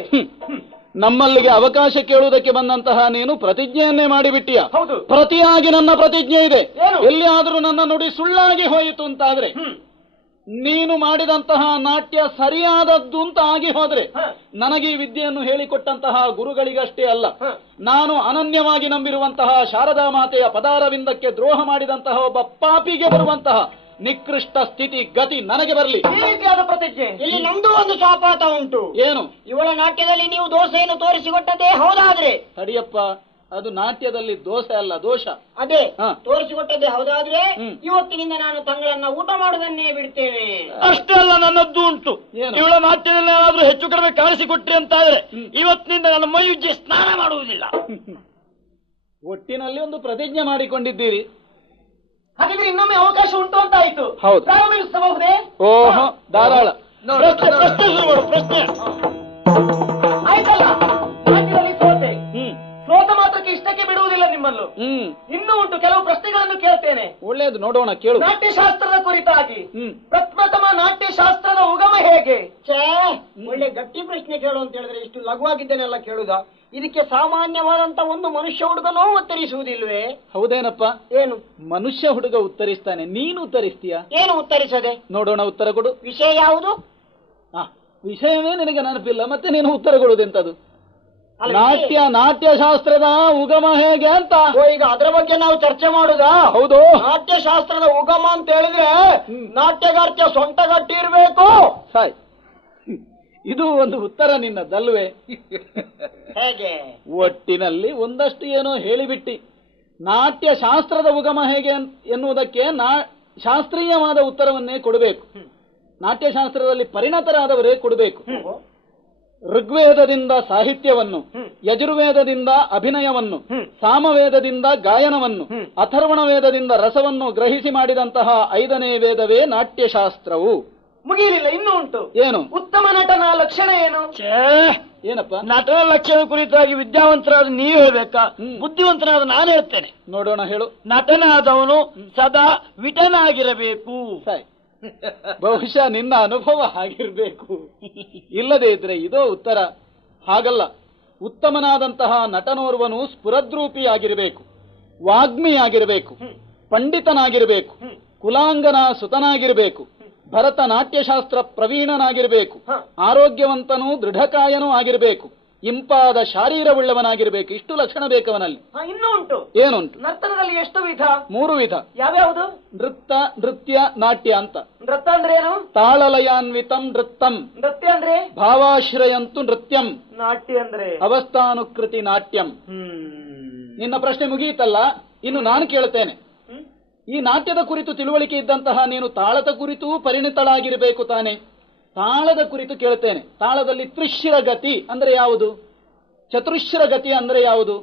ನಮ್ಮಲ್ಲಿಗೆ ಅವಕಾಶ ಕೇಳುವುದಕ್ಕೆ ಬಂದಂತಹ ನೀನು ಪ್ರತಿಜ್ಞೆಯನ್ನೇ ಮಾಡಿಬಿಟ್ಟಿಯ. ಹೌದು. ಪ್ರತಿಯಾಗಿ ನನ್ನ ಪ್ರತಿಜ್ಞೆ ಇದೆ. ಎಲ್ಲಿಯಾದರೂ ನನ್ನ ನುಡಿ ಸುಳ್ಳಾಗಿ ಹೋಯಿತು ಅಂತಾದ್ರೆ, ನೀನು ಮಾಡಿದಂತಹ ನಾಟ್ಯ ಸರಿಯಾದದ್ದು ಅಂತ ಆಗಿ ಹೋದ್ರೆ, ನನಗೆ ಈ ವಿದ್ಯೆಯನ್ನು ಹೇಳಿಕೊಟ್ಟಂತಹ ಗುರುಗಳಿಗಷ್ಟೇ ಅಲ್ಲ, ನಾನು ಅನನ್ಯವಾಗಿ ನಂಬಿರುವಂತಹ ಶಾರದಾ ಮಾತೆಯ ಪದಾರವಿಂದಕ್ಕೆ ದ್ರೋಹ ಮಾಡಿದಂತಹ ಒಬ್ಬ ಪಾಪಿಗೆ ಬರುವಂತಹ ನಿಕೃಷ್ಟ ಸ್ಥಿತಿ ಗತಿ ನನಗೆ ಬರಲಿ. ಈ ರೀತಿಯಾದ ಪ್ರತಿಜ್ಞೆ ಇಲ್ಲಿ ನಮ್ದು ಒಂದು ಶಾಪಾತ ಉಂಟು. ಏನು? ಇವಳ ನಾಟ್ಯದಲ್ಲಿ ನೀವು ದೋಷೆಯನ್ನು ತೋರಿಸಿಕೊಟ್ಟದ್ದೇ ಹೌದಾದ್ರೆ ತಡಿಯಪ್ಪ, ಅದು ನಾಟ್ಯದಲ್ಲಿ ದೋಷ ಅಲ್ಲ, ದೋಷ. ಅದೇ ಹಾ. ತೋರಿಸಿಕೊಟ್ಟದ್ದೇ ಹೌದಾದ್ರೆ ಹ್ಮ್. ಇವತ್ತಿನಿಂದ ನಾನು ತಂಗಳನ್ನ ಊಟ ಮಾಡುವುದನ್ನೇ ಬಿಡ್ತೇನೆ. ಅಷ್ಟೇ ಅಲ್ಲ, ನನ್ನದ್ದು ಉಂಟು. ಏನು? ಇವಳ ನಾಟ್ಯದಲ್ಲಿ ಏನಾದ್ರೂ ಹೆಚ್ಚು ಕಡಿಮೆ ಕಾಣಿಸಿಕೊಟ್ರಿ ಅಂತಾದ್ರೆ ಇವತ್ತಿನಿಂದ ನನ್ನ ಮೈಯುಜ್ಜೆ ಸ್ನಾನ ಮಾಡುವುದಿಲ್ಲ. ಒಟ್ಟಿನಲ್ಲಿ ಒಂದು ಪ್ರತಿಜ್ಞೆ ಮಾಡಿಕೊಂಡಿದ್ದೀರಿ. ಹಾಗಾದ್ರೆ ಇನ್ನೊಮ್ಮೆ ಅವಕಾಶ ಉಂಟು ಅಂತ ಆಯ್ತು. ಹೌದು. ಪ್ರಾರಂಭಿಸಬಹುದೇ? ಓಹೋ, ಧಾರಾಳ. ಪ್ರಶ್ನೆ ಪ್ರಶ್ನೆ ಶುರು ಮಾಡು, ಪ್ರಶ್ನೆ. ಆಯ್ತಲ್ಲ, ನಾಟ್ಯದಲ್ಲಿ ಸೋತೆ. ಹ್ಮ್ ಸೋತ ಮಾತ್ರಕ್ಕೆ ಇಷ್ಟಕ್ಕೆ ಬಿಡುವುದಿಲ್ಲ ನಿಮ್ಮನ್ನು. ಹ್ಮ್ ಇನ್ನೂ ಉಂಟು, ಕೆಲವು ಪ್ರಶ್ನೆಗಳನ್ನು ಕೇಳ್ತೇನೆ. ಒಳ್ಳೇದು, ನೋಡೋಣ, ಕೇಳು. ನಾಟ್ಯಶಾಸ್ತ್ರದ ಕುರಿತಾಗಿ. ಹ್ಮ್ ಪ್ರಪ್ರಥಮ ನಾಟ್ಯಶಾಸ್ತ್ರದ ಉಗಮ ಹೇಗೆ? ಒಳ್ಳೆ ಗಟ್ಟಿ ಪ್ರಶ್ನೆ ಕೇಳು ಅಂತ ಹೇಳಿದ್ರೆ ಇಷ್ಟು ಲಘುವಾಗಿದ್ದೇನೆಲ್ಲ ಕೇಳುದ? ಇದಕ್ಕೆ ಸಾಮಾನ್ಯವಾದಂತ ಒಂದು ಮನುಷ್ಯ ಹುಡುಗನೂ ಉತ್ತರಿಸುವುದಿಲ್ವೇ? ಹೌದೇನಪ್ಪ? ಏನು ಮನುಷ್ಯ ಹುಡುಗ ಉತ್ತರಿಸ್ತಾನೆ, ನೀನು ಉತ್ತರಿಸ್ತೀಯ? ಏನು ಉತ್ತರಿಸದೆ? ನೋಡೋಣ, ಉತ್ತರ ಕೊಡು. ವಿಷಯ ಯಾವುದು? ವಿಷಯವೇ ನಿನಗೆ ನೆನಪಿಲ್ಲ, ಮತ್ತೆ ನೀನು ಉತ್ತರ ಕೊಡುವುದೆಂತದು? ಅಲ್ಲ, ನಾಟ್ಯಶಾಸ್ತ್ರದ ಉಗಮ ಹೇಗೆ ಅಂತ. ಈಗ ಅದರ ಬಗ್ಗೆ ನಾವು ಚರ್ಚೆ ಮಾಡುದಾ? ಹೌದು. ನಾಟ್ಯಶಾಸ್ತ್ರದ ಉಗಮ ಅಂತ ಹೇಳಿದ್ರೆ ನಾಟ್ಯಗಾರ್ತ್ಯ ಸೊಂಟ ಗಟ್ಟಿ ಇರ್ಬೇಕು. ಸಾಯ್, ಇದು ಒಂದು ಉತ್ತರ ನಿನ್ನದಲ್ವೇ? ಹೇಗೆ? ಒಟ್ಟಿನಲ್ಲಿ ಒಂದಷ್ಟು ಏನೋ ಹೇಳಿಬಿಟ್ಟಿ. ನಾಟ್ಯಶಾಸ್ತ್ರದ ಉಗಮ ಹೇಗೆ ಎನ್ನುವುದಕ್ಕೆ ಶಾಸ್ತ್ರೀಯವಾದ ಉತ್ತರವನ್ನೇ ಕೊಡಬೇಕು. ನಾಟ್ಯಶಾಸ್ತ್ರದಲ್ಲಿ ಪರಿಣತರಾದವರೇ ಕೊಡಬೇಕು. ಋಗ್ವೇದದಿಂದ ಸಾಹಿತ್ಯವನ್ನು, ಯಜುರ್ವೇದದಿಂದ ಅಭಿನಯವನ್ನು, ಸಾಮವೇದದಿಂದ ಗಾಯನವನ್ನು, ಅಥರ್ವಣ ವೇದದಿಂದ ರಸವನ್ನು ಗ್ರಹಿಸಿ ಮಾಡಿದಂತಹ 5ನೇ ವೇದವೇ ನಾಟ್ಯಶಾಸ್ತ್ರವು. ಮುಗಿಯಲಿಲ್ಲ, ಇನ್ನೂ ಉಂಟು. ಏನು? ಉತ್ತಮ ನಟನ ಲಕ್ಷಣ ಏನು? ಏನಪ್ಪ? ನಟನ ಲಕ್ಷಣ ಕುರಿತಾಗಿ ವಿದ್ಯಾವಂತರಾದ ನೀವು ಹೇಳ್ಬೇಕಾ, ಬುದ್ಧಿವಂತನಾದ ನಾನು ಹೇಳ್ತೇನೆ? ನೋಡೋಣ, ಹೇಳು. ನಟನಾದವನು ಸದಾ ವಿಟನಾಗಿರಬೇಕು. ಸಾಯ್, ಬಹುಶಃ ನಿನ್ನ ಅನುಭವ ಆಗಿರ್ಬೇಕು. ಇಲ್ಲದೇ ಇದ್ರೆ ಇದೋ ಉತ್ತರ. ಹಾಗಲ್ಲ, ಉತ್ತಮನಾದಂತಹ ನಟನೋರ್ವನು ಸ್ಫುರದ್ರೂಪಿಯಾಗಿರಬೇಕು, ವಾಗ್ಮಿಯಾಗಿರಬೇಕು, ಪಂಡಿತನಾಗಿರಬೇಕು, ಕುಲಾಂಗನ ಸುತನಾಗಿರಬೇಕು, ಭರತನಾಟ್ಯಶಾಸ್ತ್ರ ಪ್ರವೀಣನಾಗಿರಬೇಕು, ಆರೋಗ್ಯವಂತನೂ ದೃಢಕಾಯನೂ ಆಗಿರಬೇಕು, ಇಂಪಾದ ಶಾರೀರವುಳ್ಳವನಾಗಿರಬೇಕು. ಇಷ್ಟು ಲಕ್ಷಣ ಬೇಕವನಲ್ಲಿ. ಇನ್ನೂ ಉಂಟು. ಏನುಂಟು? ನರ್ತನದಲ್ಲಿ ಎಷ್ಟು ವಿಧ? 3 ವಿಧ. ಯಾವ್ಯಾವುದು? ನೃತ್ಯ, ನಾಟ್ಯ ಅಂತ. ನೃತ್ಯ ಅಂದ್ರೆ ಏನು? ತಾಳಲಯಾನ್ವಿತಂ ನೃತ್ತಂ. ನೃತ್ಯ ಅಂದ್ರೆ? ಭಾವಾಶ್ರಯಂತು ನೃತ್ಯಂ. ನಾಟ್ಯ ಅಂದ್ರೆ? ಅವಸ್ಥಾನುಕೃತಿ ನಾಟ್ಯಂ. ನಿನ್ನ ಪ್ರಶ್ನೆ ಮುಗಿಯಿತಲ್ಲ, ಇನ್ನು ನಾನು ಕೇಳುತ್ತೇನೆ. ಈ ನಾಟ್ಯದ ಕುರಿತು ತಿಳುವಳಿಕೆ ಇದ್ದಂತಹ ನೀನು ತಾಳದ ಕುರಿತು ಪರಿಣಿತಳಾಗಿರಬೇಕು ತಾನೆ? ತಾಳದ ಕುರಿತು ಕೇಳುತ್ತೇನೆ. ತಾಳದಲ್ಲಿ ತ್ರಿಶ್ರ ಗತಿ ಅಂದ್ರೆ ಯಾವುದು? ಚತುಶ್ರ ಗತಿ ಅಂದ್ರೆ ಯಾವುದು?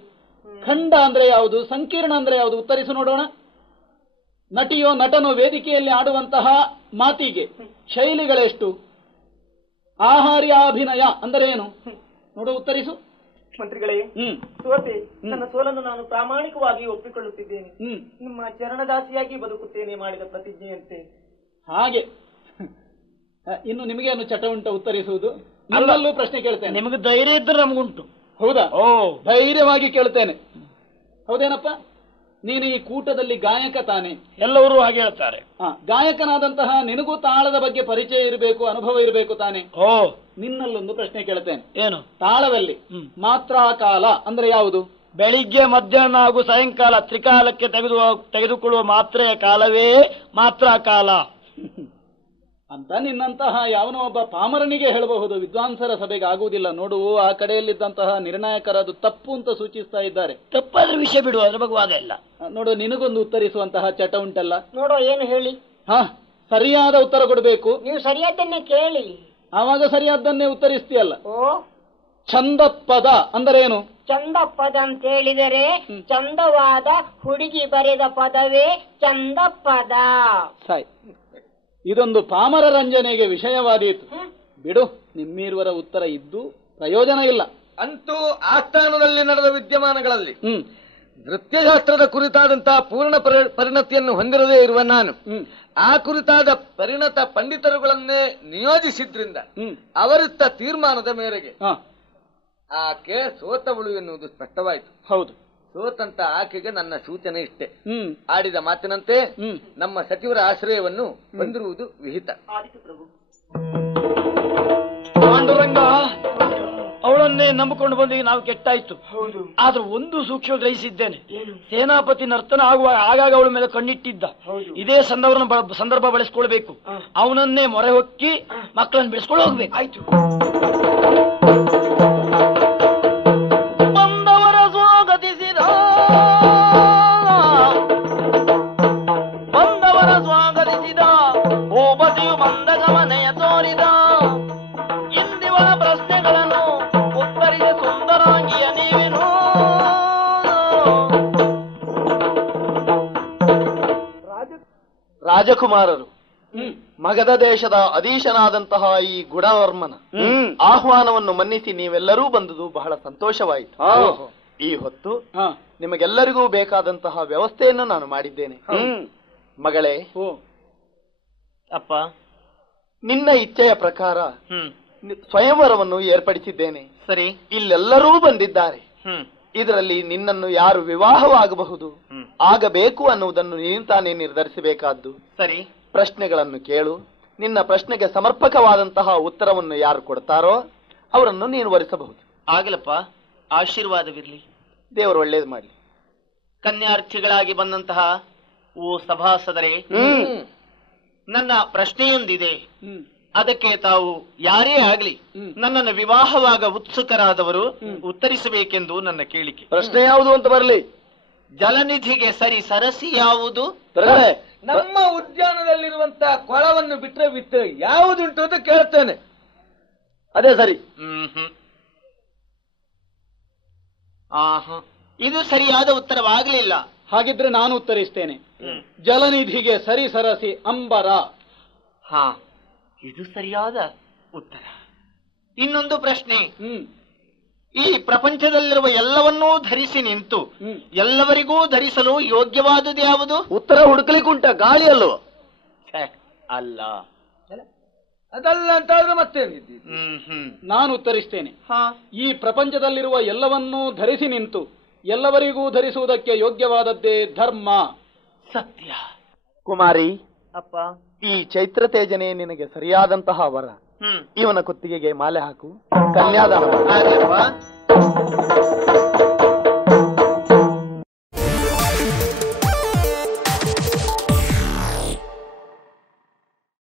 ಖಂಡ ಅಂದ್ರೆ ಯಾವುದು? ಸಂಕೀರ್ಣ ಅಂದ್ರೆ ಯಾವುದು? ಉತ್ತರಿಸು ನೋಡೋಣ. ನಟಿಯೋ ನಟನೋ ವೇದಿಕೆಯಲ್ಲಿ ಆಡುವಂತಹ ಮಾತಿಗೆ ಶೈಲಿಗಳೆಷ್ಟು? ಆಹಾರ್ಯಾಭಿನಯ ಅಂದರೆ ಏನು? ನೋಡು, ಉತ್ತರಿಸು. ಮಂತ್ರಿಗಳೇ, ಸೋತೆ. ನನ್ನ ಸೋಲನ್ನು ನಾನು ಪ್ರಾಮಾಣಿಕವಾಗಿ ಒಪ್ಪಿಕೊಳ್ಳುತ್ತಿದ್ದೇನೆ. ನಿಮ್ಮ ಚರಣದಾಸಿಯಾಗಿ ಬದುಕುತ್ತೇನೆ ಮಾಡಿದ ಪ್ರತಿಜ್ಞೆಯಂತೆ. ಹಾಗೆ ಇನ್ನು ನಿಮಗೇನು ಚಟ ಉಂಟ ಉತ್ತರಿಸುವುದು? ಅಲ್ಲಲ್ಲೂ ಪ್ರಶ್ನೆ ಕೇಳ್ತೇನೆ. ನಿಮಗೆ ಧೈರ್ಯ ಇದ್ರೆ ನಮಗುಂಟು. ಹೌದಾ? ಧೈರ್ಯವಾಗಿ ಕೇಳ್ತೇನೆ. ಹೌದೇನಪ್ಪ? ನೀನು ಈ ಕೂಟದಲ್ಲಿ ಗಾಯಕ ತಾನೆ? ಎಲ್ಲರೂ ಹಾಗೆ ಹೇಳ್ತಾರೆ. ಗಾಯಕನಾದಂತಹ ನಿನಗೂ ತಾಳದ ಬಗ್ಗೆ ಪರಿಚಯ ಇರಬೇಕು, ಅನುಭವ ಇರಬೇಕು ತಾನೆ? ನಿನ್ನಲ್ಲೊಂದು ಪ್ರಶ್ನೆ ಕೇಳ್ತೇನೆ. ಏನು? ತಾಳದಲ್ಲಿ ಮಾತ್ರಾಕಾಲ ಅಂದ್ರೆ ಯಾವುದು? ಬೆಳಿಗ್ಗೆ, ಮಧ್ಯಾಹ್ನ ಹಾಗೂ ಸಾಯಂಕಾಲ ತ್ರಿಕಾಲಕ್ಕೆ ತೆಗೆದುಕೊಳ್ಳುವ ಮಾತ್ರೆಯ ಕಾಲವೇ ಮಾತ್ರಾಕಾಲ ಅಂತ ನಿನ್ನಂತಹ ಯಾವನೋ ಒಬ್ಬ ಪಾಮರನಿಗೆ ಹೇಳಬಹುದು, ವಿದ್ವಾಂಸರ ಸಭೆಗೆ ಆಗುವುದಿಲ್ಲ. ನೋಡು, ಆ ಕಡೆಯಲ್ಲಿದ್ದಂತಹ ನಿರ್ಣಾಯಕರದು ತಪ್ಪು ಅಂತ ಸೂಚಿಸ್ತಾ ಇದ್ದಾರೆ. ತಪ್ಪಾದ್ರೆ ವಿಷಯ ಬಿಡುವ, ಅದ್ರ ಬಗ್ಗೆ ವಾದ ಇಲ್ಲ. ನೋಡು, ನಿನಗೊಂದು ಉತ್ತರಿಸುವಂತಹ ಚಟ ಉಂಟಲ್ಲ. ನೋಡೋ, ಏನು ಹೇಳಿ? ಸರಿಯಾದ ಉತ್ತರ ಕೊಡಬೇಕು. ನೀವು ಸರಿಯಾದನ್ನೇ ಕೇಳಿ, ಆವಾಗ ಸರಿಯಾದ್ದನ್ನೇ ಉತ್ತರಿಸ್ತೀಯಲ್ಲ. ಓ, ಛಂದಪದ ಅಂದರೇನು? ಚಂದಪದ ಅಂತ ಹೇಳಿದರೆ ಚಂದವಾದ ಹುಡುಗಿ ಬರೆದ ಪದವೇ ಚಂದಪದ. ಸಾಯ್, ಇದೊಂದು ಪಾಮರ ರಂಜನೆಗೆ ವಿಷಯವಾದೀತು. ಬಿಡು, ನಿಮ್ಮೀರುವರ ಉತ್ತರ ಇದ್ದು ಪ್ರಯೋಜನ ಇಲ್ಲ. ಅಂತೂ ಆಸ್ಥಾನದಲ್ಲಿ ನಡೆದ ವಿದ್ಯಮಾನಗಳಲ್ಲಿ ನೃತ್ಯಶಾಸ್ತ್ರದ ಕುರಿತಾದಂತಹ ಪೂರ್ಣ ಪರಿಣತಿಯನ್ನು ಹೊಂದಿರದೇ ಇರುವ ನಾನು ಆ ಕುರಿತಾದ ಪರಿಣತ ಪಂಡಿತರುಗಳನ್ನೇ ನಿಯೋಜಿಸಿದ್ರಿಂದ ಅವರಿತ್ತ ತೀರ್ಮಾನದ ಮೇರೆಗೆ ಆಕೆ ಸೋತವಳು ಎನ್ನುವುದು ಸ್ಪಷ್ಟವಾಯಿತು. ಹೌದು, ಸೋತಂತ ಆಕೆಗೆ ನನ್ನ ಸೂಚನೆ ಇಷ್ಟೇ. ಆಡಿದ ಮಾತಿನಂತೆ ನಮ್ಮ ಸಚಿವರ ಆಶ್ರಯವನ್ನು ಹೊಂದಿರುವುದು ವಿಹಿತ. ಪಾಂಡುರಂಗ, ಅವಳನ್ನೇ ನಂಬಿಕೊಂಡು ಬಂದು ನಾವು ಕೆಟ್ಟಾಯ್ತು. ಆದ್ರೆ ಒಂದು ಸೂಕ್ಷ್ಮ ಗ್ರಹಿಸಿದ್ದೇನೆ. ಸೇನಾಪತಿ ನರ್ತನ ಆಗಾಗ ಅವಳ ಮೇಲೆ ಕಣ್ಣಿಟ್ಟಿದ್ದ. ಇದೇ ಸಂದರ್ಭ ಬಳಸ್ಕೊಳ್ಬೇಕು. ಅವನನ್ನೇ ಮೊರೆ ಹೊಕ್ಕಿ ಮಕ್ಕಳನ್ನು ಬೆಳೆಸ್ಕೊಂಡು ಹೋಗ್ಬೇಕು. ಆಯ್ತು. ಬಂದವರ ಸ್ವಾಗತಿಸಿದ ರಾಜಕುಮಾರರು ಮಗಧ ದೇಶದ ಅಧೀಶನಾದಂತಹ ಈ ಗುಣವರ್ಮನ ಆಹ್ವಾನವನ್ನು ಮನ್ನಿಸಿ ನೀವೆಲ್ಲರೂ ಬಂದುದು ಬಹಳ ಸಂತೋಷವಾಯಿತು. ಈ ಹೊತ್ತು ನಿಮಗೆಲ್ಲರಿಗೂ ಬೇಕಾದಂತಹ ವ್ಯವಸ್ಥೆಯನ್ನು ನಾನು ಮಾಡಿದ್ದೇನೆ. ಮಗಳೇ, ಅಪ್ಪ, ನಿನ್ನ ಇಚ್ಛೆಯ ಪ್ರಕಾರ ಸ್ವಯಂವರವನ್ನು ಏರ್ಪಡಿಸಿದ್ದೇನೆ. ಸರಿ. ಇಲ್ಲೆಲ್ಲರೂ ಬಂದಿದ್ದಾರೆ. ಇದರಲ್ಲಿ ನಿನ್ನನ್ನು ಯಾರು ವಿವಾಹವಾಗಬಹುದು, ಆಗಬೇಕು ಅನ್ನುವುದನ್ನು ನೀನು ತಾನೇ ನಿರ್ಧರಿಸಬೇಕಾದ್ದು. ಸರಿ. ಪ್ರಶ್ನೆಗಳನ್ನು ಕೇಳು. ನಿನ್ನ ಪ್ರಶ್ನೆಗೆ ಸಮರ್ಪಕವಾದಂತಹ ಉತ್ತರವನ್ನು ಯಾರು ಕೊಡ್ತಾರೋ ಅವರನ್ನು ನೀನು ವರಿಸಬಹುದು. ಆಗಲಪ್ಪ, ಆಶೀರ್ವಾದವಿರಲಿ. ದೇವರು ಒಳ್ಳೇದು ಮಾಡಲಿ. ಕನ್ಯಾರ್ಥಿಗಳಾಗಿ ಬಂದಂತಹ ಓ ಸಭಾಸದರೇ, ನನ್ನ ಪ್ರಶ್ನೆಯೊಂದಿದೆ. ಅದಕ್ಕೆ ತಾವು ಯಾರೇ ಆಗಲಿ ನನ್ನನ್ನು ವಿವಾಹವಾಗ ಉತ್ಸುಕರಾದವರು ಉತ್ತರಿಸಬೇಕೆಂದು ನನ್ನ ಕೇಳಿಕೆ. ಪ್ರಶ್ನೆ ಯಾವುದು ಅಂತ ಬರಲಿ. ಜಲನಿಧಿಗೆ ಸರಿ ಸರಸಿ ಯಾವುದು? ನಮ್ಮ ಉದ್ಯಾನದಲ್ಲಿರುವಂತಹ ಕೊಳವನ್ನು ಬಿಟ್ಟರೆ ಬಿಟ್ಟು ಯಾವುದುಂಟು ಅಂತ ಕೇಳ್ತೇನೆ. ಅದೇ ಸರಿ. ಇದು ಸರಿಯಾದ ಉತ್ತರವಾಗಲಿಲ್ಲ. ಹಾಗಿದ್ರೆ ನಾನು ಉತ್ತರಿಸ್ತೇನೆ. ಜಲನಿಧಿಗೆ ಸರಿ ಸರಸಿ ಅಂಬರ. ಇದು ಸರಿಯಾದ ಉತ್ತರ. ಇನ್ನೊಂದು ಪ್ರಶ್ನೆ. ಈ ಪ್ರಪಂಚದಲ್ಲಿರುವ ಎಲ್ಲವನ್ನೂ ಧರಿಸಿ ನಿಂತು ಎಲ್ಲವರಿಗೂ ಧರಿಸಲು ಯೋಗ್ಯವಾದುದು ಯಾವುದು? ಉತ್ತರ ಹುಡುಕಲಿಕ್ಕುಂಟ, ಗಾಳಿ ಅಲ್ಲೋ? ಅಲ್ಲ. ಅದಲ್ಲ ಅಂತಾದ್ರೆ ಮತ್ತೇನಿದ್ದೀವಿ. ನಾನು ಉತ್ತರಿಸ್ತೇನೆ. ಈ ಪ್ರಪಂಚದಲ್ಲಿರುವ ಎಲ್ಲವನ್ನೂ ಧರಿಸಿ ನಿಂತು ಎಲ್ಲವರಿಗೂ ಧರಿಸುವುದಕ್ಕೆ ಯೋಗ್ಯವಾದದ್ದೇ ಧರ್ಮ. ಸತ್ಯ. ಕುಮಾರಿ, ಅಪ್ಪ, ಈ ಚೈತ್ರ ತೇಜನೆ ನಿನಗೆ ಸರಿಯಾದಂತಹ ವರ. ಇವನ ಕುತ್ತಿಗೆಗೆ ಮಾಲೆ ಹಾಕು, ಕನ್ಯಾದಾನ ಮಾಡು.